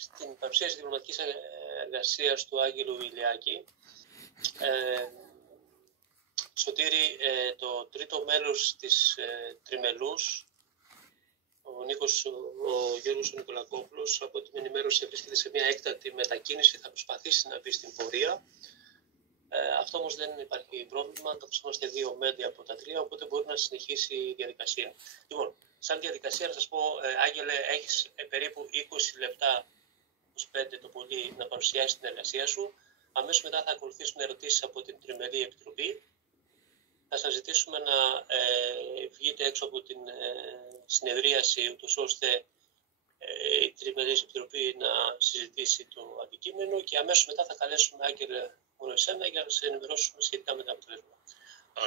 στην παρουσίαση διπλωματικής εργασίας του Άγγελου Ηλιάκη. Σωτήρη, το τρίτο μέλος της Τριμελούς, ο Γιώργος Νικολακόπουλος, από ό,τι με ενημέρωσε, βρίσκεται σε μια έκτατη μετακίνηση, θα προσπαθήσει να μπει στην πορεία. Αυτό όμως δεν υπάρχει πρόβλημα, καθώς είμαστε 2 μέλη από τα 3, οπότε μπορεί να συνεχίσει η διαδικασία. Λοιπόν, σαν διαδικασία να σας πω, Άγγελε, έχεις περίπου 20 λεπτά, 25 το πολύ, να παρουσιάσεις την εργασία σου. Αμέσως μετά θα ακολουθήσουν ερωτήσεις από την Τριμερή Επιτροπή. Θα σας ζητήσουμε να βγείτε έξω από την συνεδρίαση, ούτως ώστε η Τριμερή Επιτροπή να συζητήσει το αντικείμενο και αμέσως μετά θα καλέσουμε, Άγγελε, μόνο εσένα για να σε ενημερώσουμε σχετικά με τα αποτελέσματα.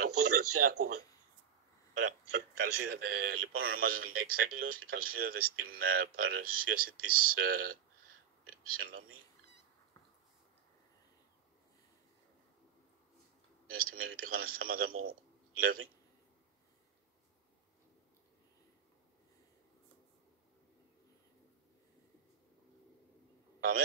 Οπότε σε ακούμε. Ωραία. Καλώς ήρθατε. Λοιπόν, ονομάζομαι Λέξ Άγγελος και καλώς ήρθατε στην παρουσίαση της... Συγγνώμη. Μια στιγμή, γιατί έχω ένα θέμα, δεν μου δουλεύει.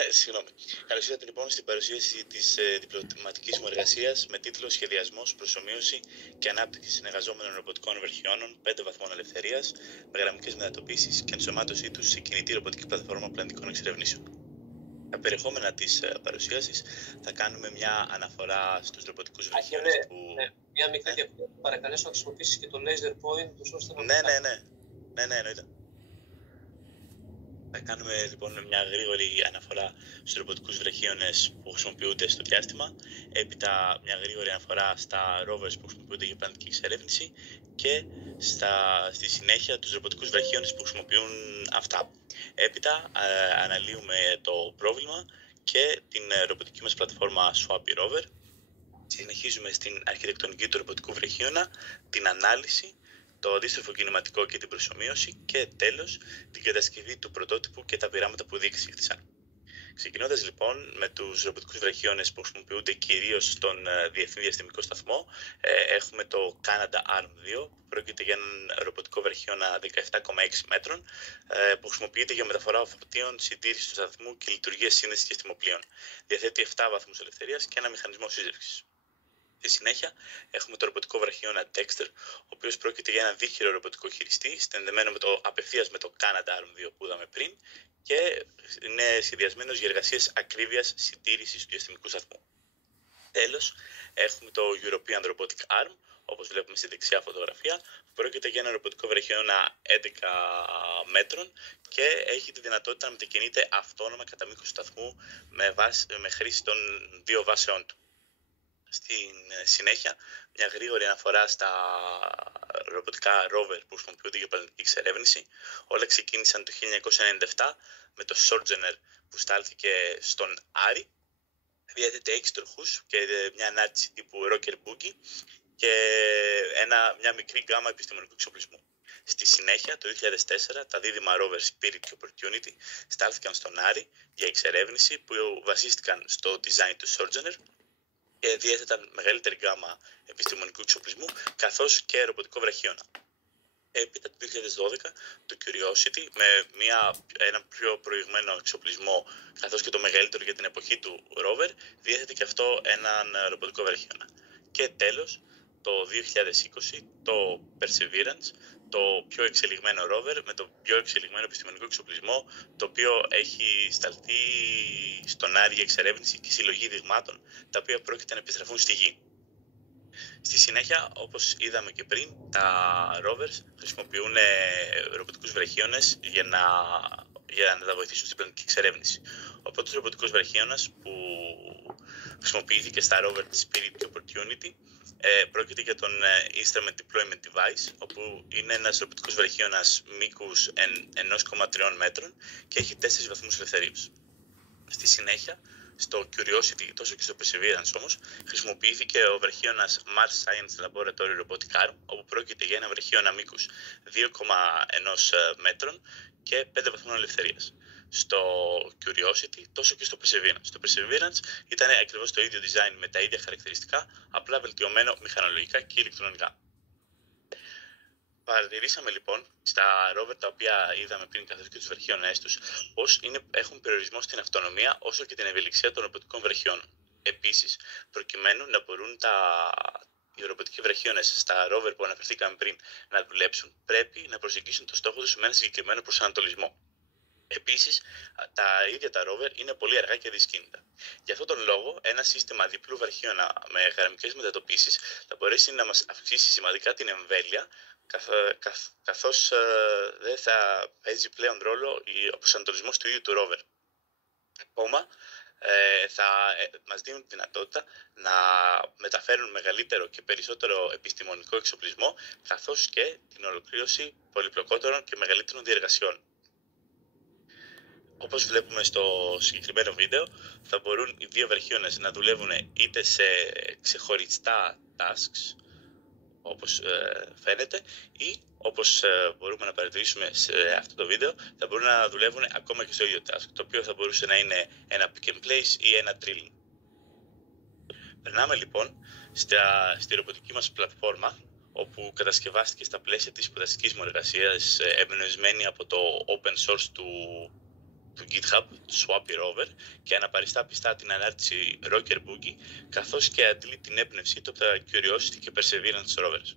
Συγγνώμη. Καλώς ήρθατε λοιπόν στην παρουσίαση της διπλωματικής μου εργασίας με τίτλο «Σχεδιασμός, προσομοίωση και ανάπτυξη συνεργαζόμενων ρομποτικών βραχιώνων 5 βαθμών ελευθερίας με γραμμικές μετατοπίσεις και ενσωμάτωσή τους σε κινητή ρομποτική πλατφόρμα πλανητικών εξερευνήσεων». Τα περιεχόμενα της παρουσίασης θα κάνουμε μια αναφορά στους ρομποτικούς βραχιώνες που... Μια μικρή διαφορά. Παρακαλέσω να χρησιμοποιήσεις και το laser point, ώστε να... Ναι, εννοείται. Θα κάνουμε λοιπόν μια γρήγορη αναφορά στους ρομποτικούς βραχίονες που χρησιμοποιούνται στο διάστημα, έπειτα μια γρήγορη αναφορά στα rovers που χρησιμοποιούνται για πλανητική εξερεύνηση και στη συνέχεια τους ρομποτικούς βραχίονες που χρησιμοποιούν αυτά. Έπειτα αναλύουμε το πρόβλημα και την ρομποτική μας πλατφόρμα Swappy Rover. Συνεχίζουμε στην αρχιτεκτονική του ρομποτικού βραχίωνα, την ανάλυση, το αντίστροφο κινηματικό και την προσομοίωση και τέλος την κατασκευή του πρωτότυπου και τα πειράματα που διεξήχθησαν. Ξεκινώντας λοιπόν με τους ρομποτικούς βραχιώνες που χρησιμοποιούνται κυρίως στον Διεθνή Διαστημικό Σταθμό, έχουμε το Canada ARM-2, που πρόκειται για έναν ρομποτικό βραχιώνα 17,6 μέτρων, που χρησιμοποιείται για μεταφορά φορτίων, συντήρηση του σταθμού και λειτουργία σύνδεσης διαστημοπλοίων. Διαθέτει 7 βαθμούς ελευθερίας και ένα μηχανισμό σύζευξης. Στη συνέχεια έχουμε το ρομποτικό βραχιώνα Dexter, ο οποίος πρόκειται για ένα δίχειρο ρομποτικό χειριστή, στενδεμένο απευθείας με το Canada ARM-2 που είδαμε πριν και είναι σχεδιασμένος για εργασίες ακρίβειας συντήρησης του διαστημικού σταθμού. Τέλος, έχουμε το European Robotic Arm, όπως βλέπουμε στη δεξιά φωτογραφία, που πρόκειται για ένα ρομποτικό βραχιώνα 11 μέτρων και έχει τη δυνατότητα να μετακινείται αυτόνομα κατά μήκος του σταθμού με χρήση των 2 βάσεών του. Στην συνέχεια, μια γρήγορη αναφορά στα ρομποτικά rover που χρησιμοποιούνται για πλανητική εξερεύνηση. Όλα ξεκίνησαν το 1997 με το Sojourner που στάλθηκε στον Άρη. Διαθέτει 6 τροχούς και μια ανάρτηση τύπου Rocker Boogie και μια μικρή γκάμα επιστημονικού εξοπλισμού. Στη συνέχεια, το 2004, τα δίδυμα rover Spirit και Opportunity στάλθηκαν στον Άρη για εξερεύνηση που βασίστηκαν στο design του Sojourner και διέθεταν μεγαλύτερη γκάμα επιστημονικού εξοπλισμού, καθώς και ρομποτικό βραχίωνα. Έπειτα το 2012 το Curiosity με ένα πιο προηγμένο εξοπλισμό, καθώς και το μεγαλύτερο για την εποχή του rover, διέθετε και αυτό έναν ρομποτικό βραχίωνα. Και τέλος, το 2020 το Perseverance, το πιο εξελιγμένο rover με το πιο εξελιγμένο επιστημονικό εξοπλισμό, το οποίο έχει σταλθεί στον Άρη για εξερεύνηση και συλλογή δειγμάτων, τα οποία πρόκειται να επιστραφούν στη Γη. Στη συνέχεια, όπως είδαμε και πριν, τα rovers χρησιμοποιούν ρομποτικούς βραχίωνες για να τα βοηθήσουν στην πλανητική εξερεύνηση. Ο πρώτος ρομποτικός βραχίωνας που χρησιμοποιήθηκε στα rover της Spirit και Opportunity πρόκειται για τον Instrument Deployment Device, όπου είναι ένας ρομποτικός βραχίωνας μήκους 1,3 μέτρων και έχει 4 βαθμούς ελευθερίας. Στη συνέχεια, στο Curiosity τόσο και στο Perseverance όμως, χρησιμοποιήθηκε ο βραχίωνας Mars Science Laboratory Robotic Arm, όπου πρόκειται για ένα βραχίωνα μήκους 2,1 μέτρων και 5 βαθμών ελευθερίας. Στο Curiosity τόσο και στο Perseverance. Στο Perseverance ήταν ακριβώς το ίδιο design με τα ίδια χαρακτηριστικά, απλά βελτιωμένο μηχανολογικά και ηλεκτρονικά. Παρατηρήσαμε λοιπόν στα rover τα οποία είδαμε πριν καθώς και τους βραχίονές τους πως έχουν περιορισμό στην αυτονομία όσο και την ευελιξία των ρομποτικών βραχιών. Επίσης, προκειμένου να μπορούν οι ρομποτικοί βραχίονες στα rover που αναφερθήκαμε πριν να δουλέψουν, πρέπει να προσεγγίσουν το στόχο τους με ένα συγκεκριμένο προσανατολισμό. Επίσης, τα ίδια τα rover είναι πολύ αργά και δυσκίνητα. Γι' αυτόν τον λόγο, ένα σύστημα διπλού βραχίωνα με γραμμικές μετατοπίσεις θα μπορέσει να μας αυξήσει σημαντικά την εμβέλεια, καθώς δεν θα παίζει πλέον ρόλο ο προσανατολισμός του ίδιου του rover. Ακόμα, θα μας δίνουν τη δυνατότητα να μεταφέρουν μεγαλύτερο και περισσότερο επιστημονικό εξοπλισμό, καθώς και την ολοκλήρωση πολυπλοκότερων και μεγαλύτερων διεργασιών. Όπως βλέπουμε στο συγκεκριμένο βίντεο, θα μπορούν οι δύο βραχίονες να δουλεύουν είτε σε ξεχωριστά tasks, όπως φαίνεται, ή όπως μπορούμε να παρατηρήσουμε σε αυτό το βίντεο, θα μπορούν να δουλεύουν ακόμα και στο ίδιο task, το οποίο θα μπορούσε να είναι ένα pick and place ή ένα drilling. Περνάμε λοιπόν στη ρομποτική μας πλατφόρμα, όπου κατασκευάστηκε στα πλαίσια της σπουδαστικής μου εργασίας, εμπνευσμένη από το open source του GitHub, του Swappy Rover, και αναπαριστά πιστά την ανάρτηση Rocker Boogie, καθώς και αντλεί την έμπνευσή του από τα Curiosity και Perseverance Rovers.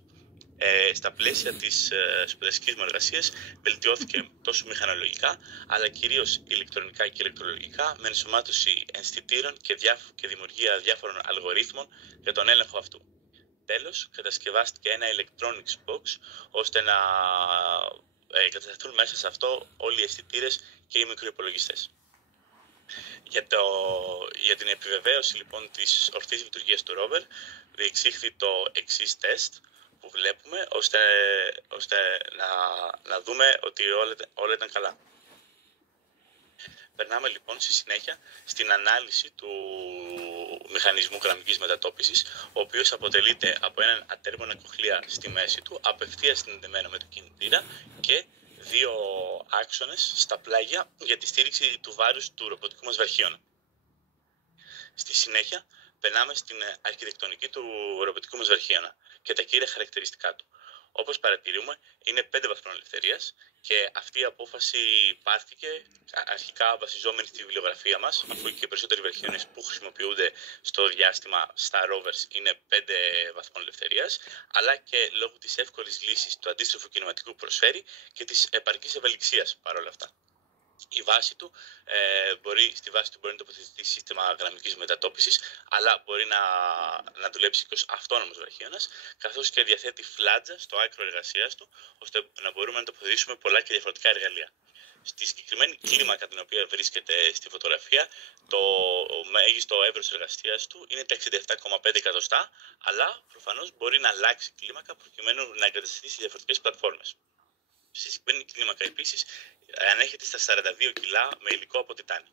Στα πλαίσια της σπουδαστικής μου εργασίας βελτιώθηκε τόσο μηχανολογικά, αλλά κυρίως ηλεκτρονικά και ηλεκτρολογικά, με ενσωμάτωση ενστιτήρων και δημιουργία διάφορων αλγορίθμων για τον έλεγχο αυτού. Τέλος, κατασκευάστηκε ένα electronics box, ώστε να εγκατασταθούν μέσα σε αυτό όλοι οι αισθητήρες και οι μικροϋπολογιστές. Για την επιβεβαίωση λοιπόν της ορθής λειτουργίας του rover, διεξήχθη το εξής τεστ που βλέπουμε, ώστε να δούμε ότι όλα ήταν καλά. Περνάμε λοιπόν στη συνέχεια στην ανάλυση του μηχανισμού γραμμικής μετατόπισης, ο οποίος αποτελείται από έναν ατέρμονα κοχλία στη μέση του, απευθείας συνδεμένο με το κινητήρα, και δύο άξονες στα πλάγια για τη στήριξη του βάρους του ρομποτικού μας βραχίωνα. Στη συνέχεια, περνάμε στην αρχιτεκτονική του ρομποτικού μας βραχίωνα και τα κύρια χαρακτηριστικά του. Όπως παρατηρούμε, είναι 5 βαθμών ελευθερίας και αυτή η απόφαση πάρθηκε αρχικά βασιζόμενη στη βιβλιογραφία μας, αφού και οι περισσότεροι βραχίονες που χρησιμοποιούνται στο διάστημα στα rovers είναι 5 βαθμών ελευθερίας, αλλά και λόγω της εύκολης λύσης του αντίστροφου κινηματικού που προσφέρει και της επαρκής ευελιξίας παρόλα αυτά. Στη βάση του μπορεί να τοποθετηθεί σύστημα γραμμικής μετατόπισης, αλλά μπορεί να δουλέψει και ως αυτόνομος βραχίωνας, καθώς και διαθέτει φλάτζα στο άκρο εργασίας του, ώστε να μπορούμε να τοποθετήσουμε πολλά και διαφορετικά εργαλεία. Στη συγκεκριμένη κλίμακα την οποία βρίσκεται στη φωτογραφία, το μέγιστο εύρος εργασίας του είναι τα 67,5 εκατοστά, αλλά προφανώς μπορεί να αλλάξει κλίμακα προκειμένου να εγκατασταθεί σε διαφορετικές πλατφόρμες. Στη συγκεκριμένη κλίμακα επίσης ανέχεται στα 42 κιλά με υλικό από τιτάνι.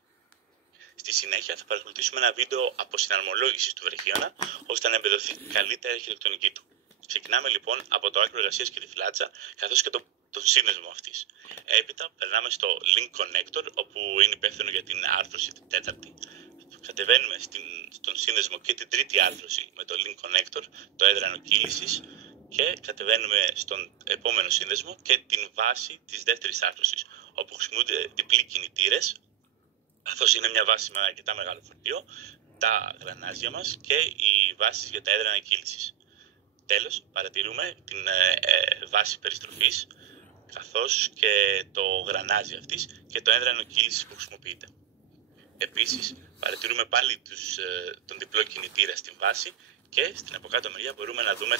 Στη συνέχεια θα παρακολουθήσουμε ένα βίντεο από συναρμολόγησης του βραχίωνα, ώστε να εμπεδοθεί καλύτερα η αρχιτεκτονική του. Ξεκινάμε λοιπόν από το άκρο εργασίας και τη φλάτσα, καθώς και το σύνδεσμο αυτής. Έπειτα περνάμε στο Link Connector, όπου είναι υπεύθυνο για την άρθρωση την τέταρτη. Κατεβαίνουμε στον σύνδεσμο και την τρίτη άρθρωση με το Link Connector, το έδρανο κύλησης, και κατεβαίνουμε στον επόμενο σύνδεσμο και την βάση της δεύτερης άρθρωσης, όπου χρησιμοποιούνται διπλοί κινητήρες, καθώς είναι μια βάση με αρκετά μεγάλο φορτίο, τα γρανάζια μας και οι βάσεις για τα έδρανα κύλησης. Τέλος, παρατηρούμε την βάση περιστροφής, καθώς και το γρανάζι αυτής και το έδρανο κύλησης που χρησιμοποιείται. Επίσης, παρατηρούμε πάλι τον διπλό κινητήρα στην βάση, και στην από κάτω μεριά μπορούμε να δούμε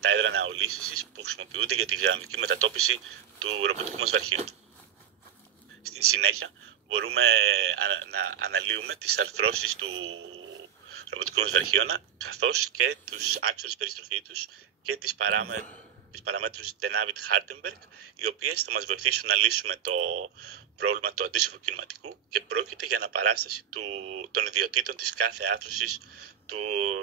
τα έδρανα ολίσθησης που χρησιμοποιούνται για τη γραμμική μετατόπιση του ρομποτικού μας βραχίωνα. Στη συνέχεια μπορούμε να αναλύουμε τις αρθρώσεις του ρομποτικού μας βραχίωνα, καθώς και τους άξονες περιστροφή τους και τις παραμέτρους Denavit-Hardenberg, οι οποίες θα μας βοηθήσουν να λύσουμε το πρόβλημα του αντίστοιχου κινηματικού, και πρόκειται για αναπαράσταση των ιδιωτήτων της κάθε άρθρωσης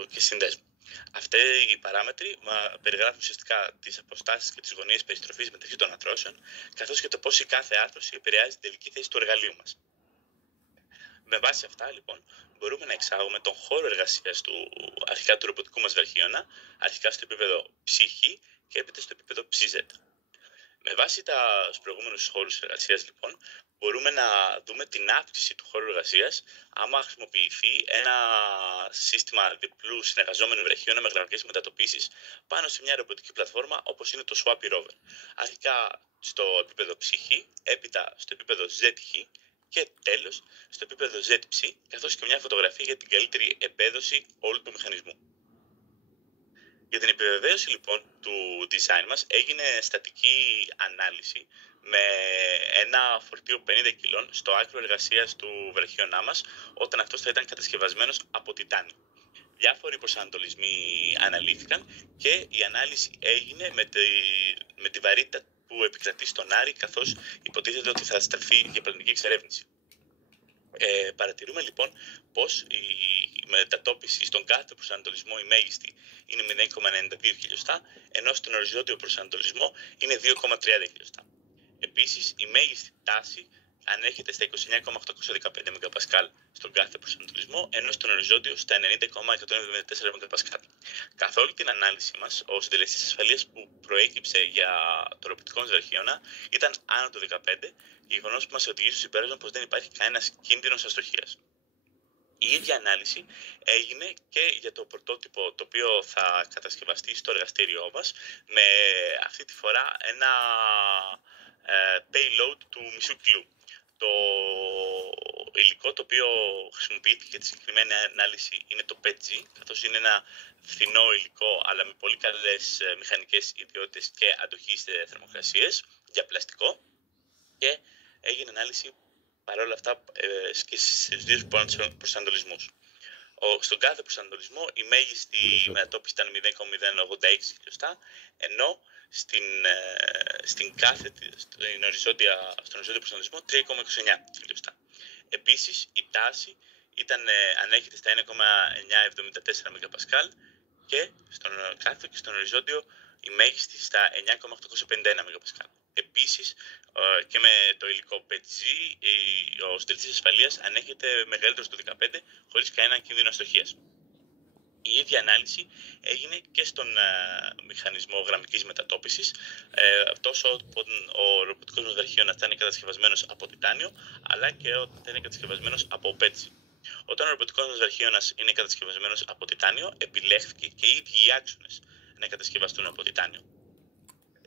και συνδέσμου. Αυτοί οι παράμετροι περιγράφουν ουσιαστικά τις αποστάσεις και τις γωνίες περιστροφής μεταξύ των αρθρώσεων, καθώς και το πώς η κάθε άρθρωση επηρεάζει την τελική θέση του εργαλείου μας. Με βάση αυτά, λοιπόν, μπορούμε να εξάγουμε τον χώρο εργασίας αρχικά του ρομποτικού μας βραχίωνα, αρχικά στο επίπεδο ψυχ και έπειτα στο επίπεδο ψζ. Με βάση τους προηγούμενους χώρους εργασίας, λοιπόν, μπορούμε να δούμε την αύξηση του χώρου εργασίας άμα χρησιμοποιηθεί ένα σύστημα διπλού συνεργαζόμενου βραχίωνα με γραμμικές μετατοπίσεις πάνω σε μια ρομποτική πλατφόρμα όπως είναι το Swappy Rover. Αρχικά στο επίπεδο ψυχ, έπειτα στο επίπεδο ζχ και τέλος στο επίπεδο ζψ, καθώς και μια φωτογραφία για την καλύτερη επέδοση όλου του μηχανισμού. Για την επιβεβαίωση λοιπόν του design μας έγινε στατική ανάλυση με ένα φορτίο 50 κιλών στο άκρο εργασίας του βραχίωνά μας, όταν αυτός θα ήταν κατασκευασμένος από τιτάνιο. Διάφοροι προσανατολισμοί αναλύθηκαν και η ανάλυση έγινε με τη βαρύτητα που επικρατεί στον Άρη, καθώς υποτίθεται ότι θα στραφεί για πλανητική εξερεύνηση. Παρατηρούμε λοιπόν πως η μετατόπιση στον κάθε προσανατολισμό η μέγιστη είναι 0,92 χιλιοστά, ενώ στον οριζόντιο προσανατολισμό είναι 2,30 χιλιοστά. Επίσης, η μέγιστη τάση ανέρχεται στα 29,815 ΜΠΑ στον κάθε προσανατολισμό, ενώ στον οριζόντιο στα 90,174 ΜΠΑ. Καθ' όλη την ανάλυση μας, ο συντελεστής ασφαλείας που προέκυψε για το ρομποτικό μας βραχίωνα ήταν άνω του 15, γεγονός που μας οδηγεί στο συμπέρασμα πως δεν υπάρχει κανένας κίνδυνος αστοχίας. Η ίδια ανάλυση έγινε και για το πρωτότυπο το οποίο θα κατασκευαστεί στο εργαστήριό μας, με αυτή τη φορά ένα payload του μισού κιλού. Το υλικό το οποίο χρησιμοποιήθηκε για τη συγκεκριμένη ανάλυση είναι το PETG, καθώς είναι ένα φθηνό υλικό αλλά με πολύ καλές μηχανικές ιδιότητες και αντοχή σε θερμοκρασίες για πλαστικό, και έγινε ανάλυση παρόλα αυτά και στους δύο προσανατολισμούς. Στον κάθε προσανατολισμό η μέγιστη μετατόπιση ήταν 0,086 χιλιοστά, ενώ στον οριζόντιο προσανατολισμό 3,29 χιλιοστά. Επίσης, η τάση ανέρχεται στα 1,974 ΜΠΑ και στον κάθε και στον οριζόντιο η μέγιστη στα 9,851 ΜΠΑ. Επίσης, και με το υλικό PETG, ο συντελεστής ασφαλείας ανέχεται μεγαλύτερος του 15 χωρίς κανένα κίνδυνο αστοχίας. Η ίδια ανάλυση έγινε και στον μηχανισμό γραμμικής μετατόπισης, τόσο όταν ο ρομποτικός μας βραχίωνας θα είναι κατασκευασμένος από τιτάνιο, αλλά και όταν θα είναι κατασκευασμένος από PETG. Όταν ο ρομποτικός μας βραχίωνας είναι κατασκευασμένος από τιτάνιο, επιλέχθηκε και οι ίδιοι οι άξονες να κατασκευαστούν από τιτάνιο.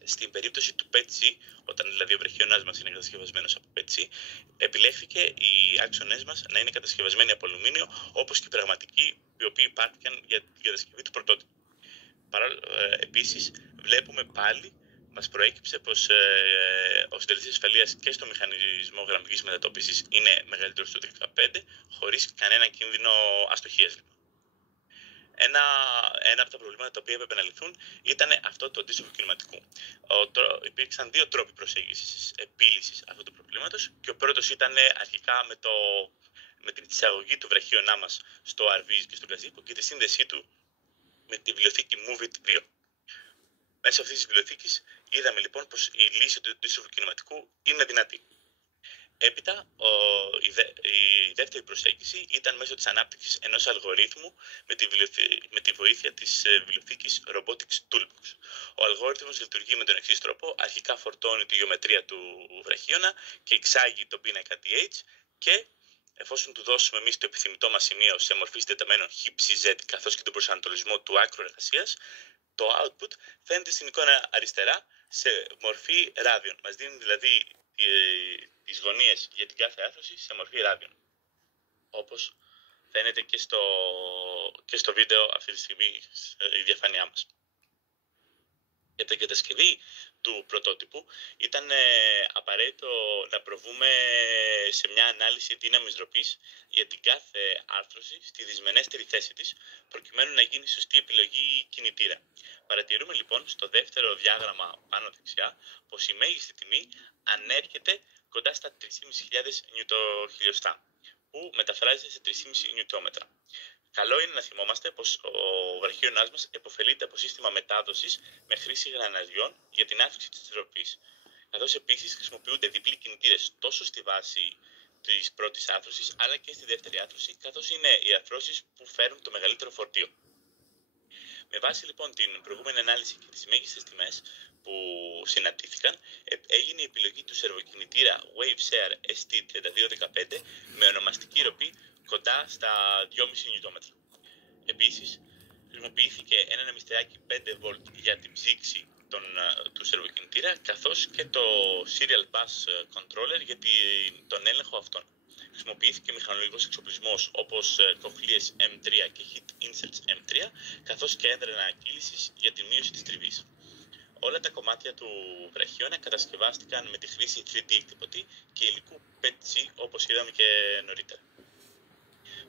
Στην περίπτωση του PETG, όταν δηλαδή ο βραχίωνας μας είναι κατασκευασμένος από PETG, επιλέχθηκε οι άξονές μας να είναι κατασκευασμένοι από αλουμίνιο, όπως και οι πραγματικοί οι οποίοι υπάρχαν για την κατασκευή του πρωτότυπου. Επίσης, βλέπουμε πάλι, μας προέκυψε πως ο συντελεστής ασφαλείας και στο μηχανισμό γραμμικής μετατόπισης είναι μεγαλύτερος του 15, χωρίς κανένα κίνδυνο αστοχίας. Ένα από τα προβλήματα τα οποία έπρεπε να λυθούν ήταν αυτό το αντίστοιχο κινηματικού. Υπήρξαν δύο τρόποι προσέγγισης επίλυσης αυτού του προβλήματος, και ο πρώτος ήταν αρχικά με την εισαγωγή του βραχίωνά μας στο RVs και στο Gazebo και τη σύνδεσή του με τη βιβλιοθήκη MoveIt 2. Μέσω αυτής της βιβλιοθήκης είδαμε λοιπόν πως η λύση του αντίστοιχου κινηματικού είναι δυνατή. Έπειτα, η δεύτερη προσέγγιση ήταν μέσω της ανάπτυξης ενός αλγορίθμου με τη βοήθεια της βιβλιοθήκης Robotics Toolbox. Ο αλγόριθμος λειτουργεί με τον εξής τρόπο: αρχικά φορτώνει τη γεωμετρία του βραχίωνα και εξάγει τον πίνακα DH, και εφόσον του δώσουμε εμείς το επιθυμητό μας σημείο σε μορφή συντεταμένων χ-ψ-z καθώς και τον προσανατολισμό του άκρου εργασίας, το output φαίνεται στην εικόνα αριστερά σε μορφή ράδιων. Μας δίνει δηλαδή τις γωνίες για την κάθε άρθρωση σε μορφή ράδιων, όπως φαίνεται και στο βίντεο αυτή τη στιγμή η διαφάνειά μας. Για την κατασκευή του πρωτότυπου ήταν απαραίτητο να προβούμε σε μια ανάλυση δύναμης ντροπής για την κάθε άρθρωση στη δυσμενέστερη θέση της, προκειμένου να γίνει σωστή επιλογή κινητήρα. Παρατηρούμε λοιπόν στο δεύτερο διάγραμμα πάνω δεξιά πως η μέγιστη τιμή ανέρχεται κοντά στα 3.500 νιουτοχιλιοστά, που μεταφράζεται σε 3,5 νιουτόμετρα. Καλό είναι να θυμόμαστε πως ο βραχίωνας μας επωφελείται από σύστημα μετάδοσης με χρήση γραναζιών για την αύξηση της ντροπής, καθώς επίσης χρησιμοποιούνται διπλοί κινητήρες τόσο στη βάση της πρώτης άρθρωσης αλλά και στη δεύτερη άρθρωση, καθώς είναι οι αρθρώσεις που φέρουν το μεγαλύτερο φορτίο. Με βάση λοιπόν την προηγούμενη ανάλυση και τις μέγιστες τιμές που συναντήθηκαν, έγινε η επιλογή του σερβοκινητήρα WaveShare ST3215 με ονομαστική ροπή κοντά στα 2,5 Nm. Επίσης, χρησιμοποιήθηκε ένα ανεμιστράκι 5V για την ψήξη του σερβοκινητήρα, καθώς και το Serial Bus Controller για τον έλεγχο αυτών. Χρησιμοποιήθηκε μηχανολογικός εξοπλισμός όπως κοχλίες M3 και Heat Inserts M3, καθώς και έδρανα κύλησης για τη μείωση της τριβής. Όλα τα κομμάτια του βραχίωνα κατασκευάστηκαν με τη χρήση 3D εκτυπωτή και υλικού PETG, όπως είδαμε και νωρίτερα.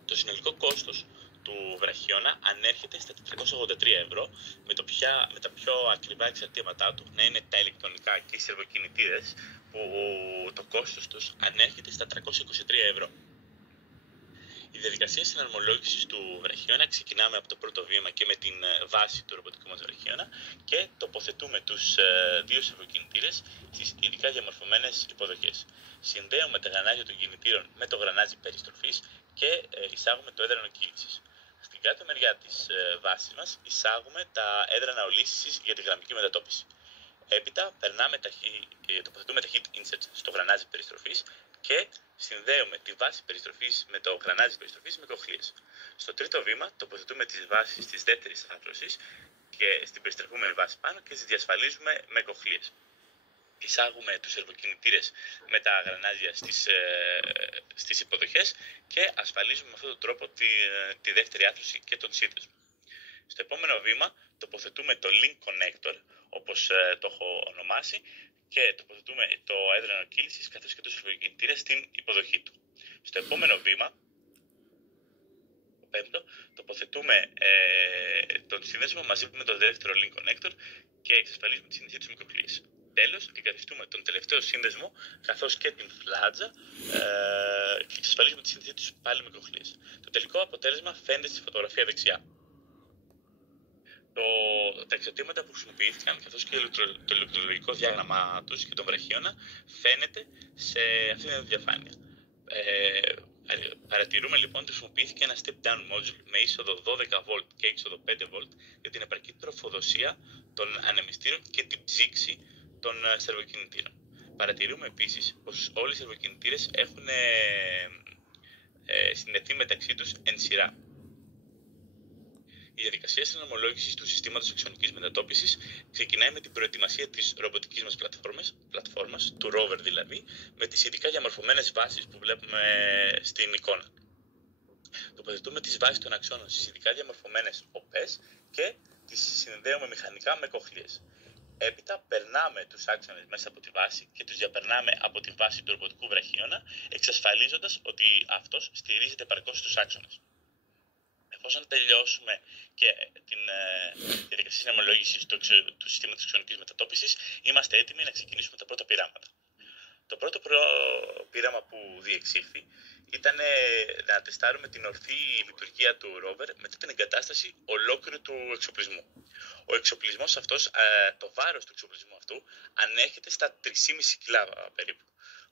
Το συνολικό κόστος του βραχίωνα ανέρχεται στα 483 ευρώ, με τα πιο ακριβά εξαρτήματά του να είναι τα ηλεκτρονικά και οι σερβοκινητήρες, που το κόστος τους ανέρχεται στα 323 ευρώ. Η διαδικασία συναρμολόγησης του βραχίωνα ξεκινάμε από το πρώτο βήμα και με την βάση του ρομποτικού μας βραχίωνα και τοποθετούμε τους δύο σερβοκινητήρες στις ειδικά διαμορφωμένες υποδοχές. Συνδέουμε τα γρανάζια των κινητήρων με το γρανάζι περιστροφής και εισάγουμε το έδρανο κύλησης. Στην κάτω μεριά της βάσης μας εισάγουμε τα έδρανα ολίσθησης για τη γραμμική μετατόπιση. Έπειτα τοποθετούμε τα heat inserts στο γρανάζι περιστροφής και συνδέουμε τη βάση περιστροφής με το γρανάζι περιστροφής με κοχλίες. Στο τρίτο βήμα τοποθετούμε τις βάσεις της δεύτερης άρθρωσης και στην περιστρεφούμενη βάση πάνω και τις διασφαλίζουμε με κοχλίες. Εισάγουμε τους σερβοκινητήρες με τα γρανάζια στις υποδοχές και ασφαλίζουμε με αυτόν τον τρόπο τη δεύτερη άρθρωση και τον σύνδεσμο. Στο επόμενο βήμα τοποθετούμε το link connector, όπως το έχω ονομάσει, και τοποθετούμε το έδρανο κύλησης καθώς και το σερβοκινητήρα στην υποδοχή του. Στο επόμενο βήμα, το πέμπτο, τοποθετούμε τον σύνδεσμο μαζί με το δεύτερο link connector και εξασφαλίζουμε τη σύνδεσή τους με κοχλίες. Τέλος, αντικαθιστούμε τον τελευταίο σύνδεσμο καθώς και την φλάτζα και εξασφαλίζουμε τη σύνδεσή τους πάλι με κοχλίες. Το τελικό αποτέλεσμα φαίνεται στη φωτογραφία δεξιά. Τα εξαρτήματα που χρησιμοποιήθηκαν καθώς και το ηλεκτρολογικό διάγραμμα τους και τον βραχίωνα φαίνεται σε αυτήν την διαφάνεια. Παρατηρούμε λοιπόν ότι χρησιμοποιήθηκε ένα step-down module με είσοδο 12V και είσοδο 5V για την επαρκή τροφοδοσία των ανεμιστήρων και την ψήξη των σερβοκινητήρων. Παρατηρούμε επίσης πως όλοι οι σερβοκινητήρες έχουν συνδεθεί μεταξύ τους εν σειρά. Η διαδικασία συναρμολόγησης του συστήματος αξονικής μετατόπισης ξεκινάει με την προετοιμασία της ρομποτικής μας πλατφόρμας, του rover δηλαδή, με τις ειδικά διαμορφωμένες βάσεις που βλέπουμε στην εικόνα. Τοποθετούμε τις βάσεις των αξώνων στις ειδικά διαμορφωμένες οπές και τις συνδέουμε μηχανικά με κοχλίες. Έπειτα περνάμε τους άξονες μέσα από τη βάση και τους διαπερνάμε από τη βάση του ρομποτικού βραχίωνα, εξασφαλίζοντας ότι αυτός στηρίζεται επαρκώς στους άξονες. Εφόσον τελειώσουμε και την διαδικασία συναρμολόγησης του συστήματος αξονικής μετατόπισης, είμαστε έτοιμοι να ξεκινήσουμε τα πρώτα πειράματα. Το πρώτο πείραμα που διεξήχθη ήταν να τεστάρουμε την ορθή λειτουργία του rover μετά την εγκατάσταση ολόκληρου του εξοπλισμού. Ο εξοπλισμός αυτός, το βάρος του εξοπλισμού αυτού ανέρχεται στα 3,5 κιλά περίπου.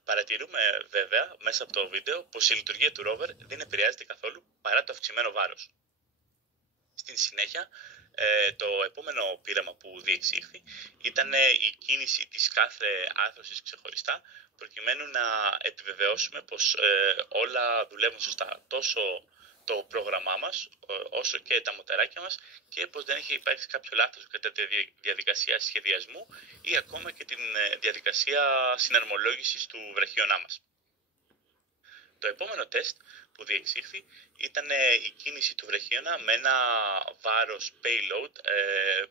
Παρατηρούμε βέβαια μέσα από το βίντεο πως η λειτουργία του rover δεν επηρεάζεται καθόλου παρά το αυξημένο βάρος. Στην συνέχεια, το επόμενο πείραμα που διεξήχθη ήταν η κίνηση της κάθε άρθρωσης ξεχωριστά, προκειμένου να επιβεβαιώσουμε πως όλα δουλεύουν σωστά, τόσο το πρόγραμμά μας όσο και τα μοτεράκια μας, και πως δεν έχει υπάρξει κάποιο λάθος κατά τη διαδικασία σχεδιασμού ή ακόμα και την διαδικασία συναρμολόγησης του βραχίωνά μας. Το επόμενο τεστ που διεξήχθη ήταν η κίνηση του βραχίωνα με ένα βάρος payload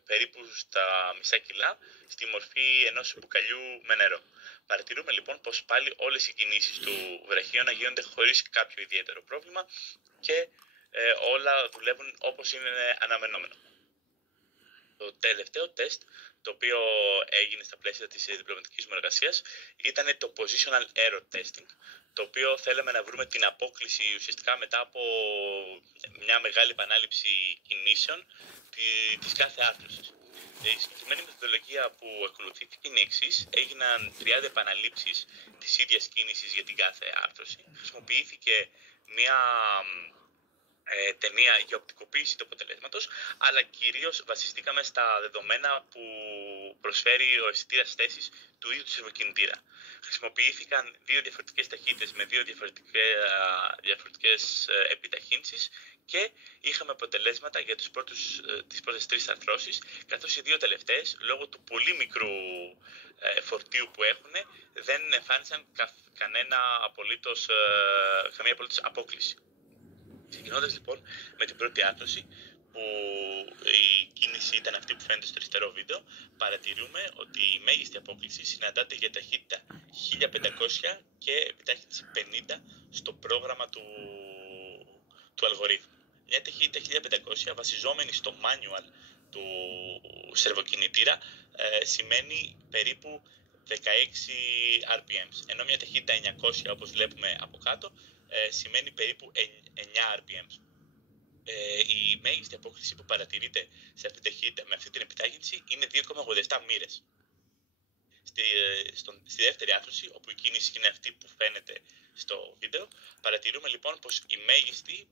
περίπου στα μισά κιλά στη μορφή ενός μπουκαλιού με νερό. Παρατηρούμε λοιπόν πως πάλι όλες οι κινήσεις του βραχίωνα γίνονται χωρίς κάποιο ιδιαίτερο πρόβλημα και όλα δουλεύουν όπως είναι αναμενόμενο. Το τελευταίο τεστ, το οποίο έγινε στα πλαίσια της διπλωματικής μου εργασίας, ήταν το Positional Error Testing, το οποίο θέλαμε να βρούμε την απόκλιση ουσιαστικά μετά από μια μεγάλη επανάληψη κινήσεων της κάθε άρθρωσης. Η συγκεκριμένη μεθοδολογία που ακολουθήθηκε είναι η εξής. Έγιναν 30 επαναλήψεις της ίδιας κίνησης για την κάθε άρθρωση. Χρησιμοποιήθηκε μια ταινία για οπτικοποίηση του αποτελέσματος, αλλά κυρίως βασιστήκαμε στα δεδομένα που προσφέρει ο αισθητήρας θέσης του ίδιου του σερβοκινητήρα. Χρησιμοποιήθηκαν δύο διαφορετικές ταχύτητες με δύο διαφορετικές επιταχύνσεις και είχαμε αποτελέσματα για τις πρώτες τρεις αρθρώσεις, καθώς οι δύο τελευταίες, λόγω του πολύ μικρού φορτίου που έχουν, δεν εμφάνισαν καμία απολύτως απόκλιση. Ξεκινώντας λοιπόν με την πρώτη άρθρωση, που η κίνηση ήταν αυτή που φαίνεται στο αριστερό βίντεο, παρατηρούμε ότι η μέγιστη απόκλιση συναντάται για ταχύτητα 1500 και επιτάχυνση 50 στο πρόγραμμα του αλγορίθμου. Μια ταχύτητα 1500 βασιζόμενη στο manual του σερβοκινητήρα σημαίνει περίπου 16 RPMs, ενώ μια ταχύτητα 900, όπως βλέπουμε από κάτω, σημαίνει περίπου 9 RPMs. Η μέγιστη απόκλιση που παρατηρείται σε αυτή την ταχύτητα με αυτή την επιτάχυνση είναι 2,87 μοίρες. Στη δεύτερη άρθρωση, όπου η κίνηση είναι αυτή που φαίνεται στο βίντεο, παρατηρούμε λοιπόν πως η μέγιστη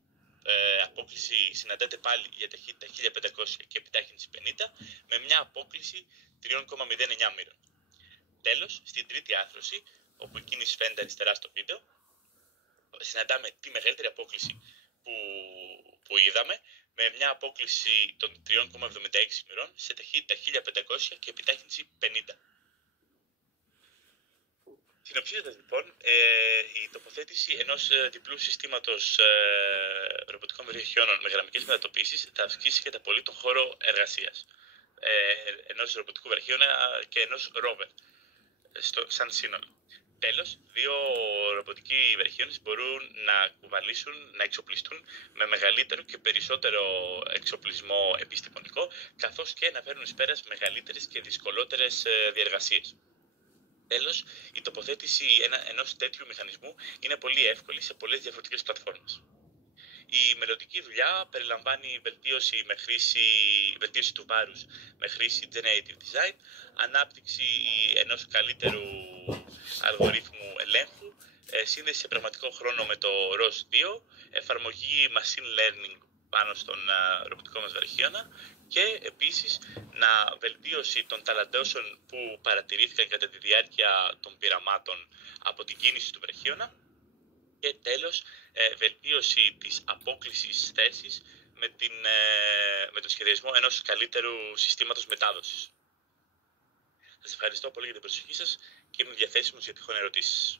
απόκλιση συναντάται πάλι για ταχύτητα 1500 και επιτάχυνση 50, με μια απόκλιση 3,09 μοίρων. Τέλος, στην τρίτη άρθρωση, όπου η κίνηση φαίνεται αριστερά στο βίντεο, συναντάμε τη μεγαλύτερη απόκλιση που είδαμε, με μια απόκλιση των 3,76 μοιρών σε ταχύτητα 1500 και επιτάχυνση 50. Συνοψίζοντας λοιπόν, η τοποθέτηση ενός διπλού συστήματος ρομποτικών βραχιώνων με γραμμικές μετατοπίσεις θα αυξήσει κατά πολύ τον χώρο εργασίας ενός ρομποτικού βραχίωνα και ενός rover σαν σύνολο. Τέλος, δύο ρομποτικοί βραχίονες μπορούν να κουβαλήσουν, να εξοπλιστούν με μεγαλύτερο και περισσότερο εξοπλισμό επιστημονικό, καθώς και να φέρουν εις πέρας μεγαλύτερες και δυσκολότερες διεργασίες. Τέλος, η τοποθέτηση ενός τέτοιου μηχανισμού είναι πολύ εύκολη σε πολλές διαφορετικές πλατφόρμες. Η μελλοντική δουλειά περιλαμβάνει βελτίωση του βάρους με χρήση Generative Design, ανάπτυξη ενός καλύτερου αλγορίθμου ελέγχου, σύνδεση σε πραγματικό χρόνο με το ROS2, εφαρμογή Machine Learning πάνω στον ρομποτικό μας βραχίωνα και επίσης βελτίωση των ταλαντώσεων που παρατηρήθηκαν κατά τη διάρκεια των πειραμάτων από την κίνηση του βραχίωνα και τέλος βελτίωση της απόκλισης θέσης με το σχεδιασμό ενός καλύτερου συστήματος μετάδοσης. Σας ευχαριστώ πολύ για την προσοχή σας και είμαι διαθέσιμος για τυχόν ερωτήσεις.